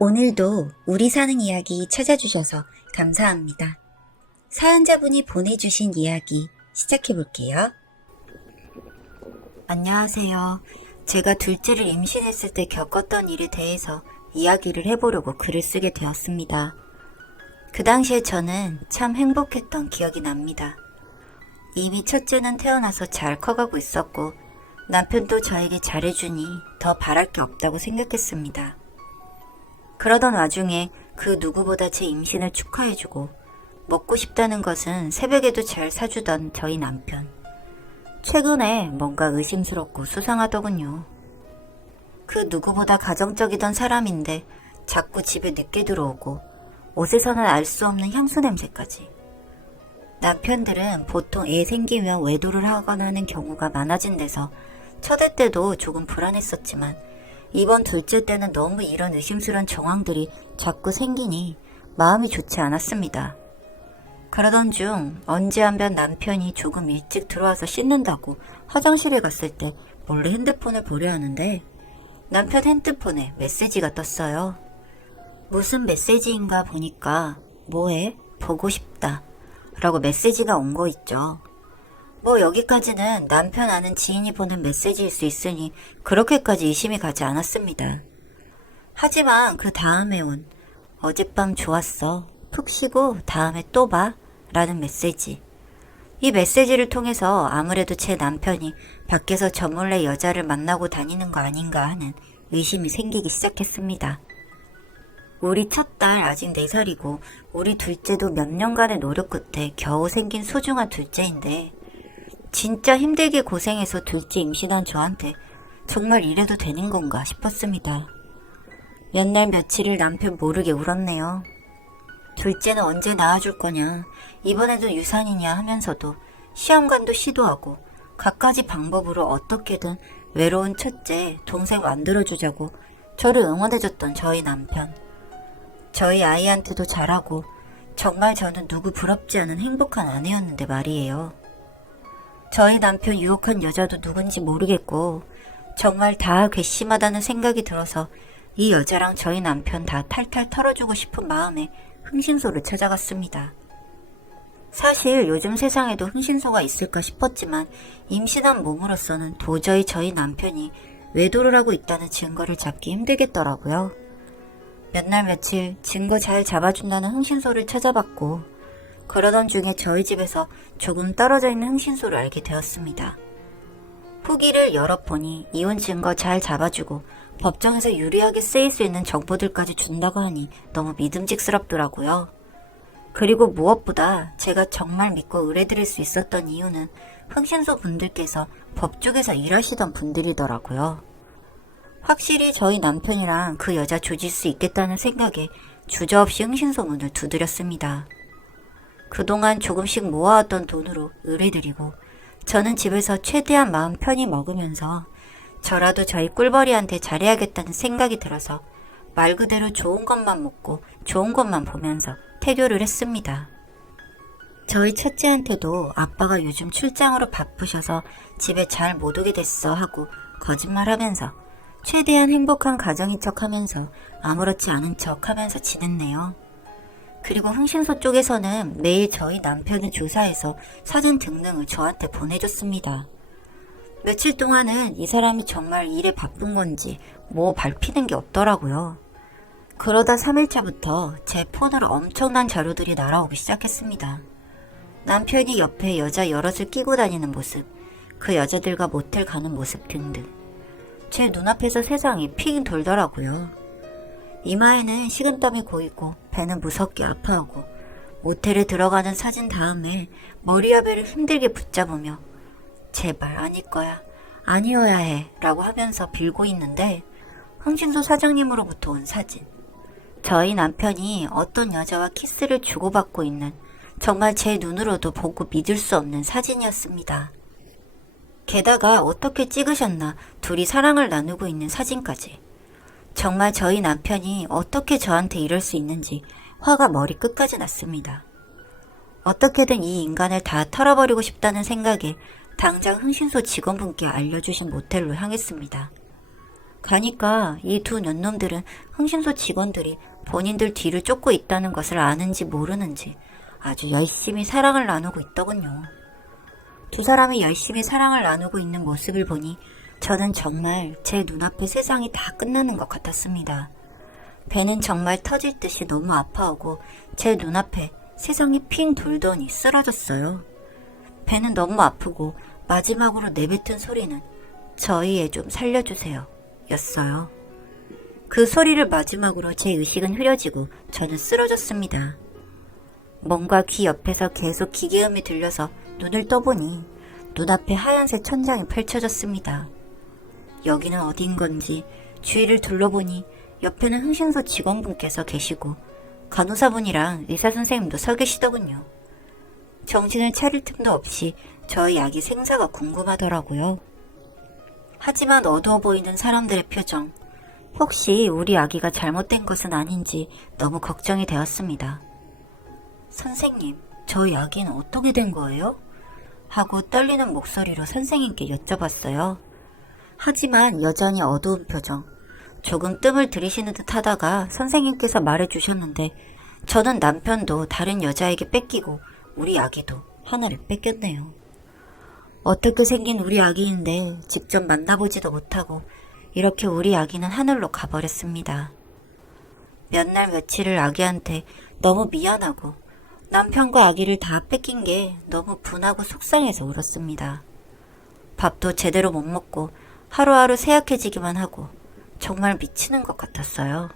오늘도 우리 사는 이야기 찾아주셔서 감사합니다. 사연자분이 보내주신 이야기 시작해볼게요. 안녕하세요. 제가 둘째를 임신했을 때 겪었던 일에 대해서 이야기를 해보려고 글을 쓰게 되었습니다. 그 당시에 저는 참 행복했던 기억이 납니다. 이미 첫째는 태어나서 잘 커가고 있었고 남편도 저에게 잘해주니 더 바랄 게 없다고 생각했습니다. 그러던 와중에 그 누구보다 제 임신을 축하해주고 먹고 싶다는 것은 새벽에도 잘 사주던 저희 남편. 최근에 뭔가 의심스럽고 수상하더군요. 그 누구보다 가정적이던 사람인데 자꾸 집에 늦게 들어오고 옷에서는 알 수 없는 향수 냄새까지. 남편들은 보통 애 생기면 외도를 하거나 하는 경우가 많아진 데서 첫애 때도 조금 불안했었지만 이번 둘째 때는 너무 이런 의심스러운 정황들이 자꾸 생기니 마음이 좋지 않았습니다. 그러던 중 언제 한번 남편이 조금 일찍 들어와서 씻는다고 화장실에 갔을 때 몰래 핸드폰을 보려 하는데 남편 핸드폰에 메시지가 떴어요. 무슨 메시지인가 보니까 뭐해? 보고 싶다 라고 메시지가 온 거 있죠. 뭐 여기까지는 남편 아는 지인이 보낸 메시지일 수 있으니 그렇게까지 의심이 가지 않았습니다. 하지만 그 다음에 온 어젯밤 좋았어. 푹 쉬고 다음에 또 봐. 라는 메시지. 이 메시지를 통해서 아무래도 제 남편이 밖에서 저 몰래 여자를 만나고 다니는 거 아닌가 하는 의심이 생기기 시작했습니다. 우리 첫딸 아직 4살이고 우리 둘째도 몇 년간의 노력 끝에 겨우 생긴 소중한 둘째인데 진짜 힘들게 고생해서 둘째 임신한 저한테 정말 이래도 되는 건가 싶었습니다. 몇 날 며칠을 남편 모르게 울었네요. 둘째는 언제 낳아줄 거냐, 이번에도 유산이냐 하면서도 시험관도 시도하고 갖가지 방법으로 어떻게든 외로운 첫째 동생 만들어주자고 저를 응원해줬던 저희 남편. 저희 아이한테도 잘하고 정말 저는 누구 부럽지 않은 행복한 아내였는데 말이에요. 저희 남편 유혹한 여자도 누군지 모르겠고 정말 다 괘씸하다는 생각이 들어서 이 여자랑 저희 남편 다 탈탈 털어주고 싶은 마음에 흥신소를 찾아갔습니다. 사실 요즘 세상에도 흥신소가 있을까 싶었지만 임신한 몸으로서는 도저히 저희 남편이 외도를 하고 있다는 증거를 잡기 힘들겠더라고요. 몇 날 며칠 증거 잘 잡아준다는 흥신소를 찾아봤고 그러던 중에 저희 집에서 조금 떨어져 있는 흥신소를 알게 되었습니다. 후기를 열어보니 이혼 증거 잘 잡아주고 법정에서 유리하게 쓰일 수 있는 정보들까지 준다고 하니 너무 믿음직스럽더라고요. 그리고 무엇보다 제가 정말 믿고 의뢰드릴 수 있었던 이유는 흥신소 분들께서 법 쪽에서 일하시던 분들이더라고요. 확실히 저희 남편이랑 그 여자 조질 수 있겠다는 생각에 주저없이 흥신소 문을 두드렸습니다. 그동안 조금씩 모아왔던 돈으로 의뢰드리고 저는 집에서 최대한 마음 편히 먹으면서 저라도 저희 꿀벌이한테 잘해야겠다는 생각이 들어서 말 그대로 좋은 것만 먹고 좋은 것만 보면서 태교를 했습니다. 저희 첫째한테도 아빠가 요즘 출장으로 바쁘셔서 집에 잘 못 오게 됐어 하고 거짓말하면서 최대한 행복한 가정인 척하면서 아무렇지 않은 척하면서 지냈네요. 그리고 흥신소 쪽에서는 매일 저희 남편을 조사해서 사진 등등을 저한테 보내줬습니다. 며칠 동안은 이 사람이 정말 일에 바쁜 건지 뭐 밟히는 게 없더라고요. 그러다 3일차부터 제 폰으로 엄청난 자료들이 날아오기 시작했습니다. 남편이 옆에 여자 여럿을 끼고 다니는 모습, 그 여자들과 모텔 가는 모습 등등. 제 눈앞에서 세상이 핑 돌더라고요. 이마에는 식은땀이 고이고 배는 무섭게 아파하고 모텔에 들어가는 사진 다음에 머리와 배를 힘들게 붙잡으며 제발 아닐 거야, 아니어야 해 라고 하면서 빌고 있는데 흥신소 사장님으로부터 온 사진. 저희 남편이 어떤 여자와 키스를 주고받고 있는 정말 제 눈으로도 보고 믿을 수 없는 사진이었습니다. 게다가 어떻게 찍으셨나 둘이 사랑을 나누고 있는 사진까지. 정말 저희 남편이 어떻게 저한테 이럴 수 있는지 화가 머리 끝까지 났습니다. 어떻게든 이 인간을 다 털어버리고 싶다는 생각에 당장 흥신소 직원분께 알려주신 모텔로 향했습니다. 가니까 이 두 년놈들은 흥신소 직원들이 본인들 뒤를 쫓고 있다는 것을 아는지 모르는지 아주 열심히 사랑을 나누고 있더군요. 두 사람이 열심히 사랑을 나누고 있는 모습을 보니 저는 정말 제 눈앞에 세상이 다 끝나는 것 같았습니다. 배는 정말 터질 듯이 너무 아파하고 제 눈앞에 세상이 핑 돌더니 쓰러졌어요. 배는 너무 아프고 마지막으로 내뱉은 소리는 저희 애 좀 살려주세요 였어요. 그 소리를 마지막으로 제 의식은 흐려지고 저는 쓰러졌습니다. 뭔가 귀 옆에서 계속 기계음이 들려서 눈을 떠보니 눈앞에 하얀색 천장이 펼쳐졌습니다. 여기는 어딘 건지 주위를 둘러보니 옆에는 흥신소 직원분께서 계시고 간호사분이랑 의사선생님도 서 계시더군요. 정신을 차릴 틈도 없이 저희 아기 생사가 궁금하더라고요. 하지만 어두워 보이는 사람들의 표정, 혹시 우리 아기가 잘못된 것은 아닌지 너무 걱정이 되었습니다. 선생님, 저희 아기는 어떻게 된 거예요? 하고 떨리는 목소리로 선생님께 여쭤봤어요. 하지만 여전히 어두운 표정, 조금 뜸을 들이시는 듯 하다가 선생님께서 말해주셨는데 저는 남편도 다른 여자에게 뺏기고 우리 아기도 하나를 뺏겼네요. 어떻게 생긴 우리 아기인데 직접 만나보지도 못하고 이렇게 우리 아기는 하늘로 가버렸습니다. 몇 날 며칠을 아기한테 너무 미안하고 남편과 아기를 다 뺏긴 게 너무 분하고 속상해서 울었습니다. 밥도 제대로 못 먹고 하루하루 쇠약해지기만 하고 정말 미치는 것 같았어요.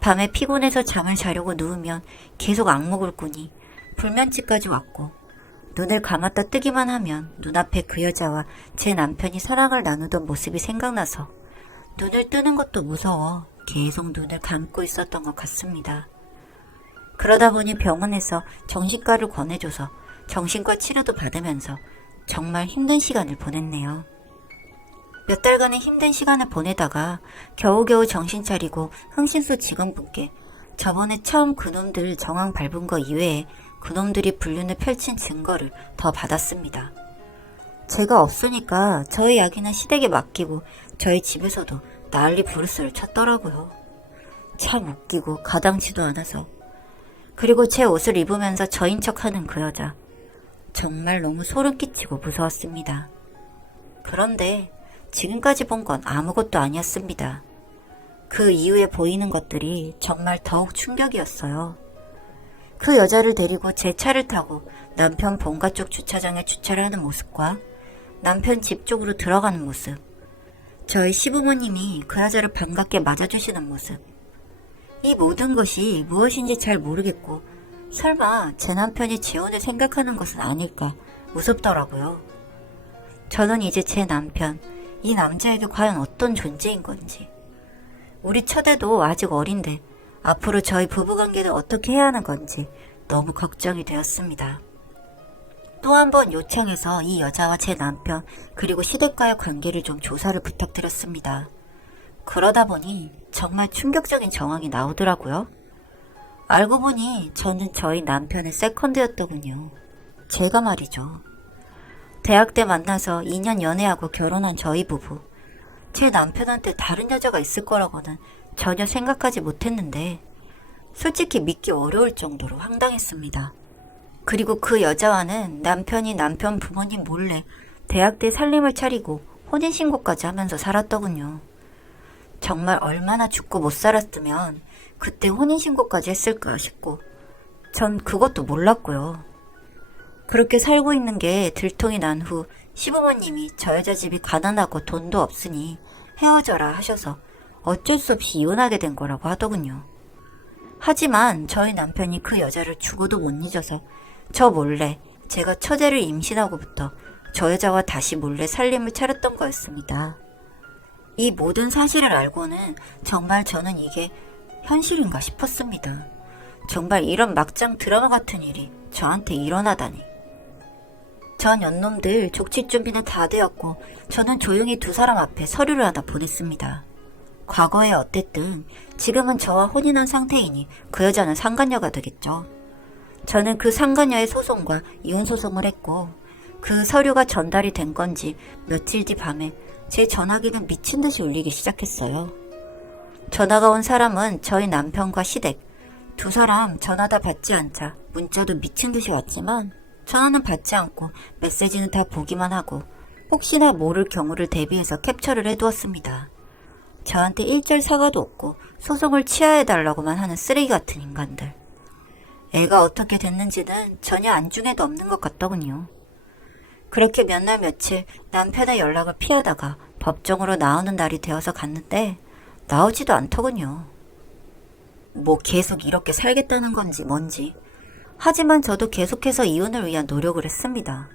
밤에 피곤해서 잠을 자려고 누우면 계속 악몽을 꾸니 불면증까지 왔고 눈을 감았다 뜨기만 하면 눈앞에 그 여자와 제 남편이 사랑을 나누던 모습이 생각나서 눈을 뜨는 것도 무서워 계속 눈을 감고 있었던 것 같습니다. 그러다 보니 병원에서 정신과를 권해줘서 정신과 치료도 받으면서 정말 힘든 시간을 보냈네요. 몇 달간의 힘든 시간을 보내다가 겨우겨우 정신 차리고 흥신소 직원분께 저번에 처음 그놈들 정황 밟은 거 이외에 그놈들이 불륜을 펼친 증거를 더 받았습니다. 제가 없으니까 저희 아기는 시댁에 맡기고 저희 집에서도 난리 부르스를 쳤더라고요. 참 웃기고 가당치도 않아서. 그리고 제 옷을 입으면서 저인 척하는 그 여자. 정말 너무 소름 끼치고 무서웠습니다. 그런데 지금까지 본 건 아무것도 아니었습니다. 그 이후에 보이는 것들이 정말 더욱 충격이었어요. 그 여자를 데리고 제 차를 타고 남편 본가 쪽 주차장에 주차를 하는 모습과 남편 집 쪽으로 들어가는 모습, 저희 시부모님이 그 여자를 반갑게 맞아주시는 모습, 이 모든 것이 무엇인지 잘 모르겠고 설마 제 남편이 재혼을 생각하는 것은 아닐까 무섭더라고요. 저는 이제 제 남편, 이 남자에게 과연 어떤 존재인 건지, 우리 처제도 아직 어린데 앞으로 저희 부부관계를 어떻게 해야 하는 건지 너무 걱정이 되었습니다. 또 한 번 요청해서 이 여자와 제 남편 그리고 시댁과의 관계를 좀 조사를 부탁드렸습니다. 그러다 보니 정말 충격적인 정황이 나오더라고요. 알고 보니 저는 저희 남편의 세컨드였더군요. 제가 말이죠. 대학 때 만나서 2년 연애하고 결혼한 저희 부부. 제 남편한테 다른 여자가 있을 거라고는 전혀 생각하지 못했는데 솔직히 믿기 어려울 정도로 황당했습니다. 그리고 그 여자와는 남편이 남편 부모님 몰래 대학 때 살림을 차리고 혼인신고까지 하면서 살았더군요. 정말 얼마나 죽고 못 살았으면 그때 혼인신고까지 했을까 싶고 전 그것도 몰랐고요. 그렇게 살고 있는 게 들통이 난 후 시부모님이 저 여자 집이 가난하고 돈도 없으니 헤어져라 하셔서 어쩔 수 없이 이혼하게 된 거라고 하더군요. 하지만 저희 남편이 그 여자를 죽어도 못 잊어서 저 몰래 제가 처제를 임신하고부터 저 여자와 다시 몰래 살림을 차렸던 거였습니다. 이 모든 사실을 알고는 정말 저는 이게 현실인가 싶었습니다. 정말 이런 막장 드라마 같은 일이 저한테 일어나다니. 전 연놈들 족칠 준비는 다 되었고 저는 조용히 두 사람 앞에 서류를 하나 보냈습니다. 과거에 어땠든 지금은 저와 혼인한 상태이니 그 여자는 상간녀가 되겠죠. 저는 그 상간녀의 소송과 이혼 소송을 했고 그 서류가 전달이 된 건지 며칠 뒤 밤에 제 전화기는 미친 듯이 울리기 시작했어요. 전화가 온 사람은 저희 남편과 시댁, 두 사람 전화 다 받지 않자 문자도 미친 듯이 왔지만 전화는 받지 않고 메시지는 다 보기만 하고 혹시나 모를 경우를 대비해서 캡처를 해두었습니다. 저한테 일절 사과도 없고 소송을 취하해달라고만 하는 쓰레기 같은 인간들. 애가 어떻게 됐는지는 전혀 안중에도 없는 것 같더군요. 그렇게 몇 날 며칠 남편의 연락을 피하다가 법정으로 나오는 날이 되어서 갔는데 나오지도 않더군요. 뭐 계속 이렇게 살겠다는 건지 뭔지. 하지만 저도 계속해서 이혼을 위한 노력을 했습니다.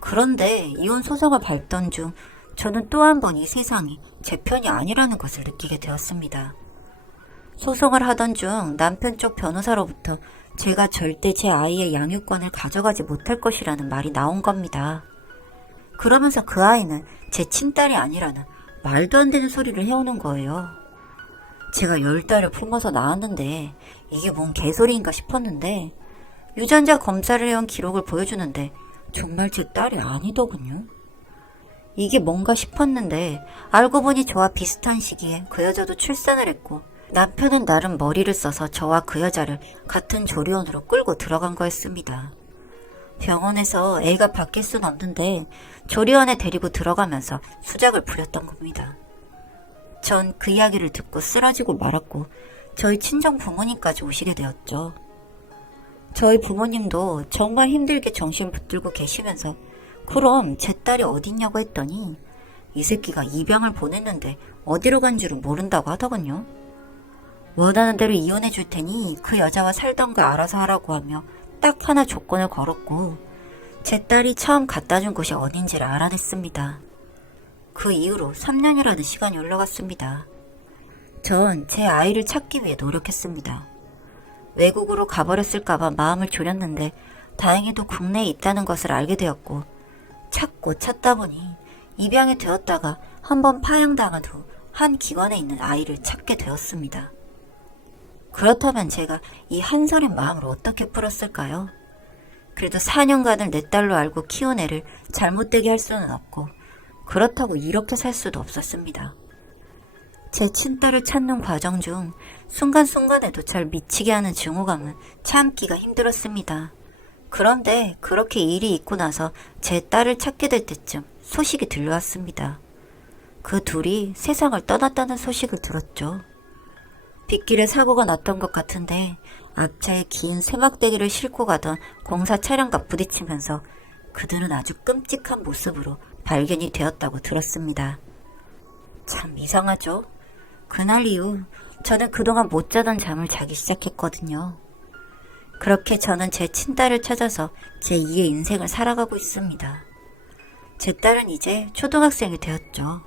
그런데 이혼 소송을 밟던 중 저는 또 한 번 이 세상이 제 편이 아니라는 것을 느끼게 되었습니다. 소송을 하던 중 남편 쪽 변호사로부터 제가 절대 제 아이의 양육권을 가져가지 못할 것이라는 말이 나온 겁니다. 그러면서 그 아이는 제 친딸이 아니라는 말도 안 되는 소리를 해오는 거예요. 제가 10달을 품어서 낳았는데 이게 뭔 개소리인가 싶었는데 유전자 검사를 해온 기록을 보여주는데 정말 제 딸이 아니더군요. 이게 뭔가 싶었는데 알고 보니 저와 비슷한 시기에 그 여자도 출산을 했고 남편은 나름 머리를 써서 저와 그 여자를 같은 조리원으로 끌고 들어간 거였습니다. 병원에서 애가 바뀔 순 없는데 조리원에 데리고 들어가면서 수작을 부렸던 겁니다. 전 그 이야기를 듣고 쓰러지고 말았고 저희 친정 부모님까지 오시게 되었죠. 저희 부모님도 정말 힘들게 정신 붙들고 계시면서 그럼 제 딸이 어딨냐고 했더니 이 새끼가 입양을 보냈는데 어디로 간 줄은 모른다고 하더군요. 원하는 대로 이혼해 줄 테니 그 여자와 살던 거 알아서 하라고 하며 딱 하나 조건을 걸었고 제 딸이 처음 갖다 준 곳이 어딘지를 알아냈습니다. 그 이후로 3년이라는 시간이 흘러갔습니다. 전 제 아이를 찾기 위해 노력했습니다. 외국으로 가버렸을까봐 마음을 졸였는데 다행히도 국내에 있다는 것을 알게 되었고 찾고 찾다 보니 입양이 되었다가 한번 파양당한 후 한 기관에 있는 아이를 찾게 되었습니다. 그렇다면 제가 이 한설의 마음을 어떻게 풀었을까요? 그래도 4년간을 내 딸로 알고 키운 애를 잘못되게 할 수는 없고 그렇다고 이렇게 살 수도 없었습니다. 제 친딸을 찾는 과정 중 순간순간에도 잘 미치게 하는 증오감은 참기가 힘들었습니다. 그런데 그렇게 일이 있고 나서 제 딸을 찾게 될 때쯤 소식이 들려왔습니다. 그 둘이 세상을 떠났다는 소식을 들었죠. 빗길에 사고가 났던 것 같은데 앞차에 긴 쇠막대기를 싣고 가던 공사 차량과 부딪히면서 그들은 아주 끔찍한 모습으로 발견이 되었다고 들었습니다. 참 이상하죠? 그날 이후 저는 그동안 못 자던 잠을 자기 시작했거든요. 그렇게 저는 제 친딸을 찾아서 제 2의 인생을 살아가고 있습니다. 제 딸은 이제 초등학생이 되었죠.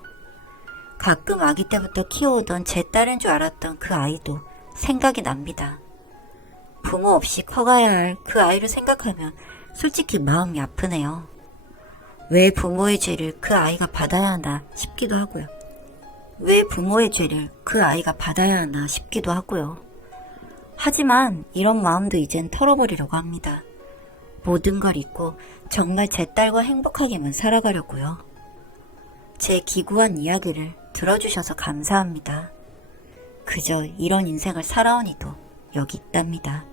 가끔 아기 때부터 키워오던 제 딸인 줄 알았던 그 아이도 생각이 납니다. 부모 없이 커가야 할 그 아이를 생각하면 솔직히 마음이 아프네요. 왜 부모의 죄를 그 아이가 받아야 하나 싶기도 하고요. 왜 부모의 죄를 그 아이가 받아야 하나 싶기도 하고요. 하지만 이런 마음도 이젠 털어버리려고 합니다. 모든 걸 잊고 정말 제 딸과 행복하게만 살아가려고요. 제 기구한 이야기를 들어주셔서 감사합니다. 그저 이런 인생을 살아온 이도 여기 있답니다.